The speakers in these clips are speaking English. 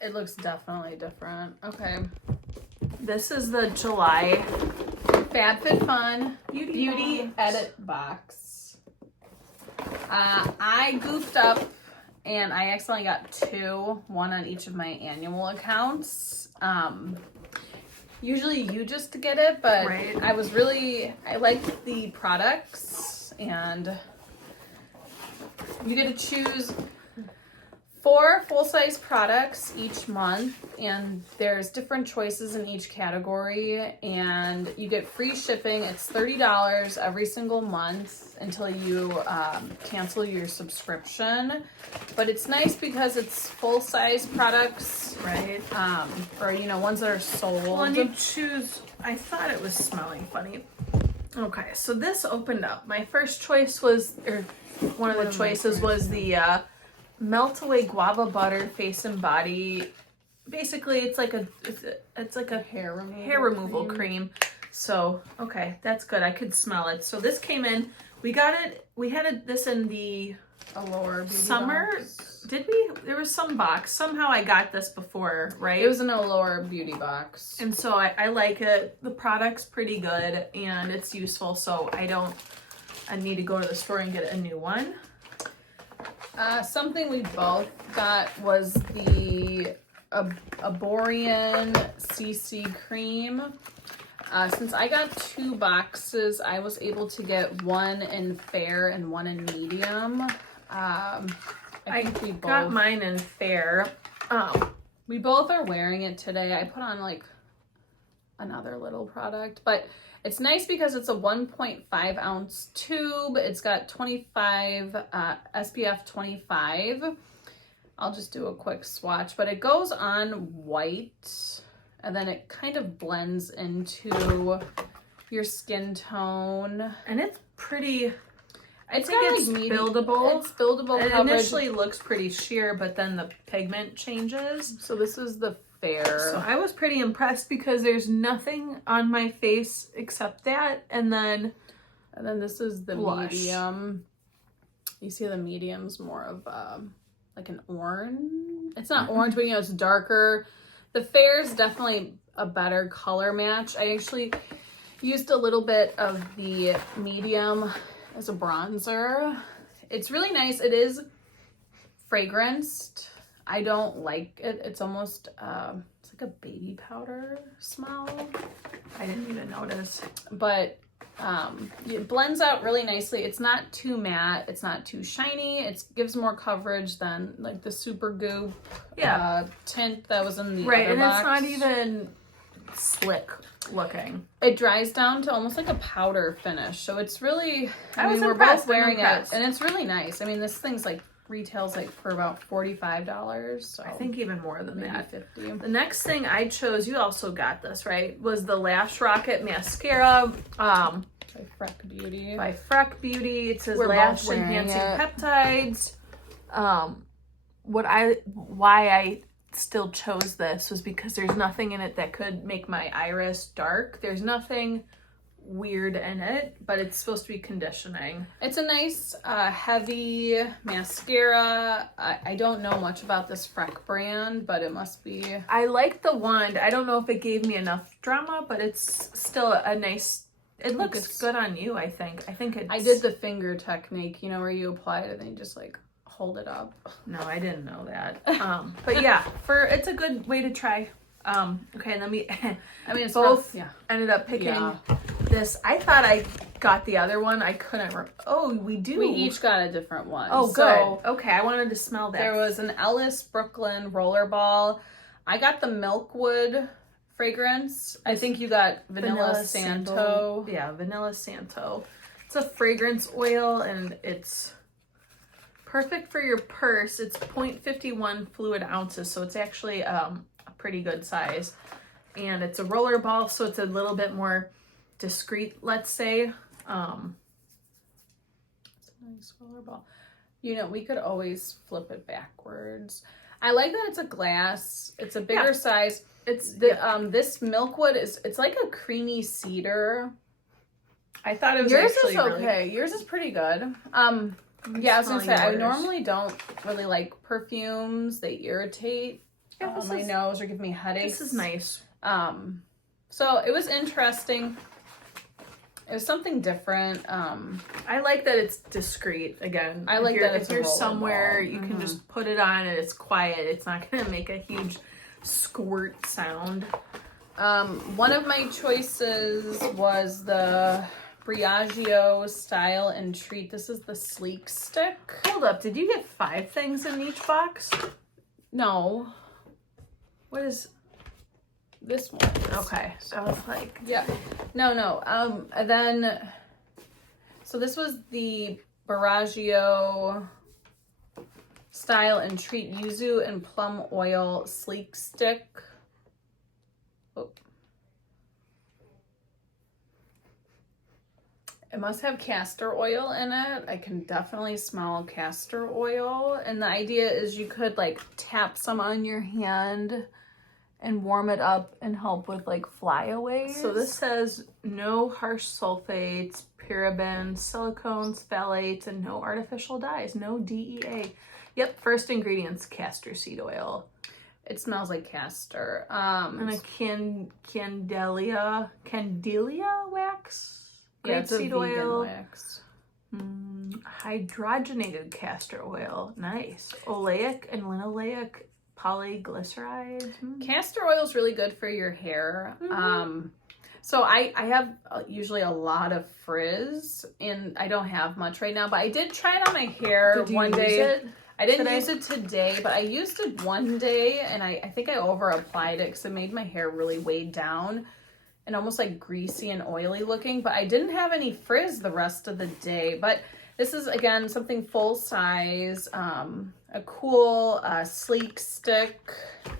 It looks definitely different. Okay. This is the July FabFitFun Beauty Box. Edit Box. I goofed up and I accidentally got 2, one on each of my annual accounts. Usually you just get it, but right. I liked the products, and you get to choose 4 full-size products each month, and there's different choices in each category, and you get free shipping. It's $30 every single month until you cancel your subscription. But it's nice because it's full-size products, right? Or, you know, ones that are sold. Well, and you choose, I thought it was smelling funny. Okay, so this opened up. My first choice was, or one of the choices was the Meltoway Guava Butter Face and Body. Basically, it's like a hair removal cream. So, okay, that's good. I could smell it. So this came in. We had this in the Allure Beauty summer. box. Did we? There was some box. Somehow I got this before, right? It was an Allure Beauty box. And so I like it. The product's pretty good and it's useful. So I need to go to the store and get a new one. Something we both got was the Erborian CC cream. Since I got 2 boxes, I was able to get one in fair and one in medium. I think we both got mine in fair. We both are wearing it today. I put on like another little product, but it's nice because it's a 1.5 ounce tube. It's got 25 SPF 25. I'll just do a quick swatch, but it goes on white and then it kind of blends into your skin tone. And it's pretty, I think it's like buildable. It's buildable It coverage. initially looks pretty sheer, but then the pigment changes. So this is the fair. So I was pretty impressed because there's nothing on my face except that. And then this is the blush. medium. You see the medium's more of like an orange. It's not orange, but you know, it's darker. The fair is definitely a better color match. I actually used a little bit of the medium as a bronzer. It's really nice. It is fragranced. I don't like it. It's almost, it's like a baby powder smell. I didn't even notice. But it blends out really nicely. It's not too matte. It's not too shiny. It gives more coverage than like the Super Goop tint that was in the right, other and box. it's not even slick looking. It dries down to almost like a powder finish. So it's really, I was we're impressed. both wearing I'm it, and it's really nice. I mean, this thing's like retails like for about $45. So I think even more than maybe that. 50. The next thing I chose, you also got this, right? Was the Lashrocket mascara By Freck Beauty. by Freck Beauty. It says We're lash both wearing enhancing it. peptides. Why I still chose this was because there's nothing in it that could make my iris dark. There's nothing weird in it, but it's supposed to be conditioning. It's a nice heavy mascara. I don't know much about this Freck brand, but it must be. I like the wand. I don't know if it gave me enough drama, but it's still a nice, it looks good on you, I think. I did the finger technique, you know, where you apply it and then you just like hold it up. No, I didn't know that. But yeah, it's a good way to try. Okay, and then it's both rough. ended up picking this. I thought I got the other one. I couldn't we do. We each got a different one. Oh, so good. Okay, I wanted to smell that. There was an Ellis Brooklyn Rollerball. I got the Milkwood fragrance. I think you got Vanilla Santo. Yeah, Vanilla Santo. It's a fragrance oil and it's perfect for your purse. It's 0.51 fluid ounces, so it's actually a pretty good size. And it's a rollerball, so it's a little bit more discreet, let's say. It's a nice rollerball. You know, we could always flip it backwards. I like that it's a glass. It's a bigger size. It's this Milkwood it's like a creamy cedar. I thought it was yours actually is okay. Really... Yours is pretty good. Yeah, I was gonna say yours. I normally don't really like perfumes. They irritate my nose or give me headaches. This is nice. So it was interesting. It was something different. I like that it's discreet again. I like that if you're somewhere, you can just put it on and it's quiet. It's not going to make a huge squirt sound. One of my choices was the Briogeo Style and Treat. This is the Sleek Stick. Hold up. Did you get 5 things in each box? No. What is... This one. Okay. So I was like... Yeah. No. And then... So this was the Briogeo Style and Treat Yuzu and Plum Oil Sleek Stick. Oh. It must have castor oil in it. I can definitely smell castor oil. And the idea is you could like tap some on your hand and warm it up and help with like flyaways. So this says no harsh sulfates, parabens, silicones, phthalates, and no artificial dyes, no DEA. Yep, first ingredients, castor seed oil. It smells like castor. And a candelia wax. Yeah, it's a seed vegan oil. wax. Hydrogenated castor oil. Nice. Oleic and linoleic polyglyceride. Castor oil is really good for your hair. So I have usually a lot of frizz, and I don't have much right now, but I did try it on my hair one day. I didn't use it today, but I used it one day, and I think I over applied it because it made my hair really weighed down and almost like greasy and oily looking, but I didn't have any frizz the rest of the day. But this is, again, something full size, a cool sleek stick.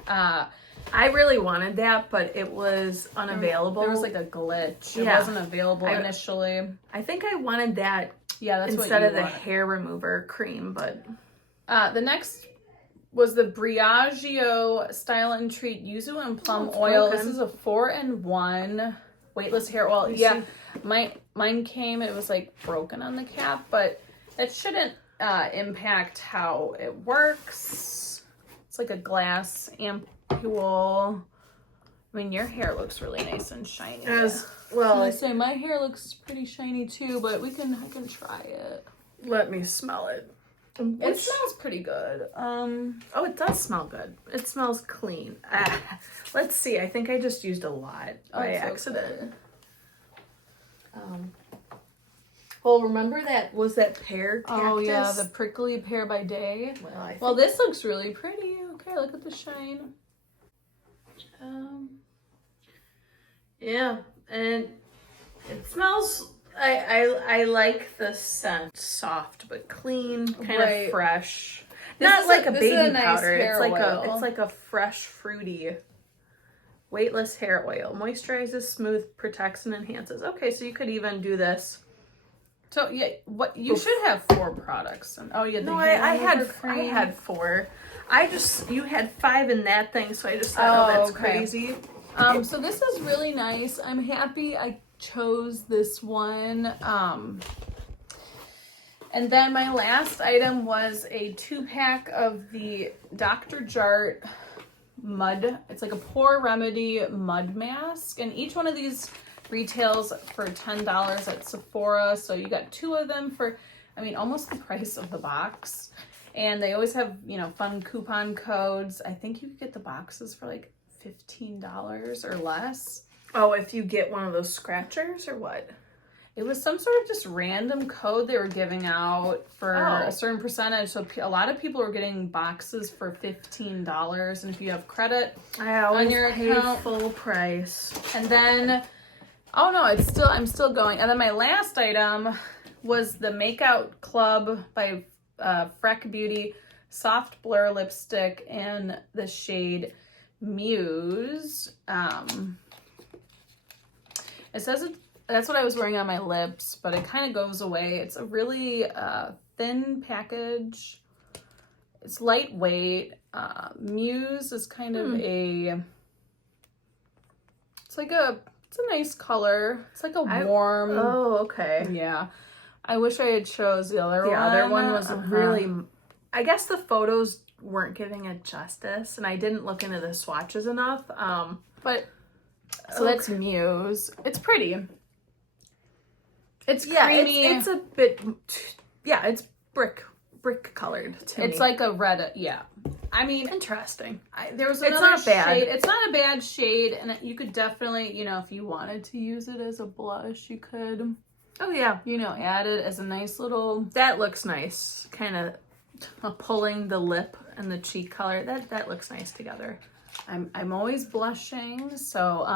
I really wanted that, but it was unavailable. There was like a glitch. It Yeah. wasn't available initially. I think I wanted that that's instead what of the hair remover cream, but... the next was the Briogeo Style and Treat Yuzu and Plum Oil. broken. This is a 4-in-1 weightless hair oil. Yeah, mine came, it was like broken on the cap, but it shouldn't impact how it works. It's like a glass ampule. I mean, your hair looks really nice and shiny. Well, I say my hair looks pretty shiny too, but I can try it. let me smell it. It smells pretty good. Oh, it does smell good. It smells clean. Let's see. I think I just used a lot by accident. Well, remember that pear cactus? Oh yeah, the prickly pear by day. Well, This looks really pretty. Okay, look at the shine. Yeah, and it smells. I like the scent, soft but clean, kind of fresh. Not like a baby powder. It's like a fresh, fruity, weightless hair oil. Moisturizes, smooth, protects, and enhances. Okay, so you could even do this. So yeah, what you should have 4 products. Oh yeah, no, I had 4. You had 5 in that thing, so I just thought, that's crazy. So this is really nice. I'm happy I chose this one. And then my last item was a 2-pack of the Dr. Jart mud. It's like a pore remedy mud mask, and each one of these retails for $10 at Sephora. So you got 2 of them for, I mean, almost the price of the box. And they always have, fun coupon codes. I think you could get the boxes for like $15 or less. Oh, if you get one of those scratchers or what? It was some sort of just random code they were giving out for a certain percentage. So a lot of people were getting boxes for $15. And if you have credit on your account, full price. And then, I'm still going. And then my last item was the Makeout Club by Freck Beauty Soft Blur Lipstick in the shade Muse. It says that's what I was wearing on my lips, but it kind of goes away. It's a really thin package. It's lightweight. Muse is kind of it's a nice color. It's like a warm. Oh, okay. Yeah. I wish I had chose the other one. The other one was really, I guess the photos weren't giving it justice, and I didn't look into the swatches enough. But so that's Muse. It's pretty. It's yeah, creamy. it's a bit, yeah, it's brick colored to me. It's like a red, yeah. I mean, interesting. There was It's another not bad. shade. It's not a bad shade, and you could definitely, you know, if you wanted to use it as a blush, you could, Oh yeah, you know, add it as a nice little. that looks nice. Kind of pulling the lip and the cheek color. That looks nice together. I'm always blushing, so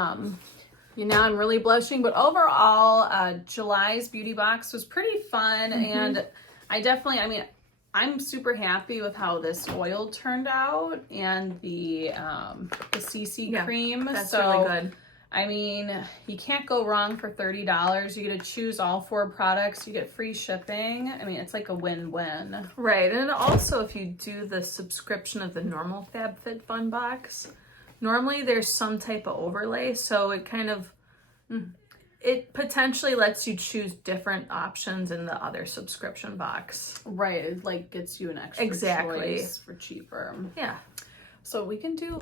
you know, I'm really blushing. But overall, July's beauty box was pretty fun, and I definitely, I mean, I'm super happy with how this oil turned out and the CC cream. That's so really good. I mean, you can't go wrong for $30. You get to choose all 4 products. You get free shipping. I mean, it's like a win-win. Right, and also if you do the subscription of the normal FabFitFun box, normally there's some type of overlay, so it kind of, it potentially lets you choose different options in the other subscription box. Right, it like gets you an extra Exactly. choice for cheaper. Yeah. So we can do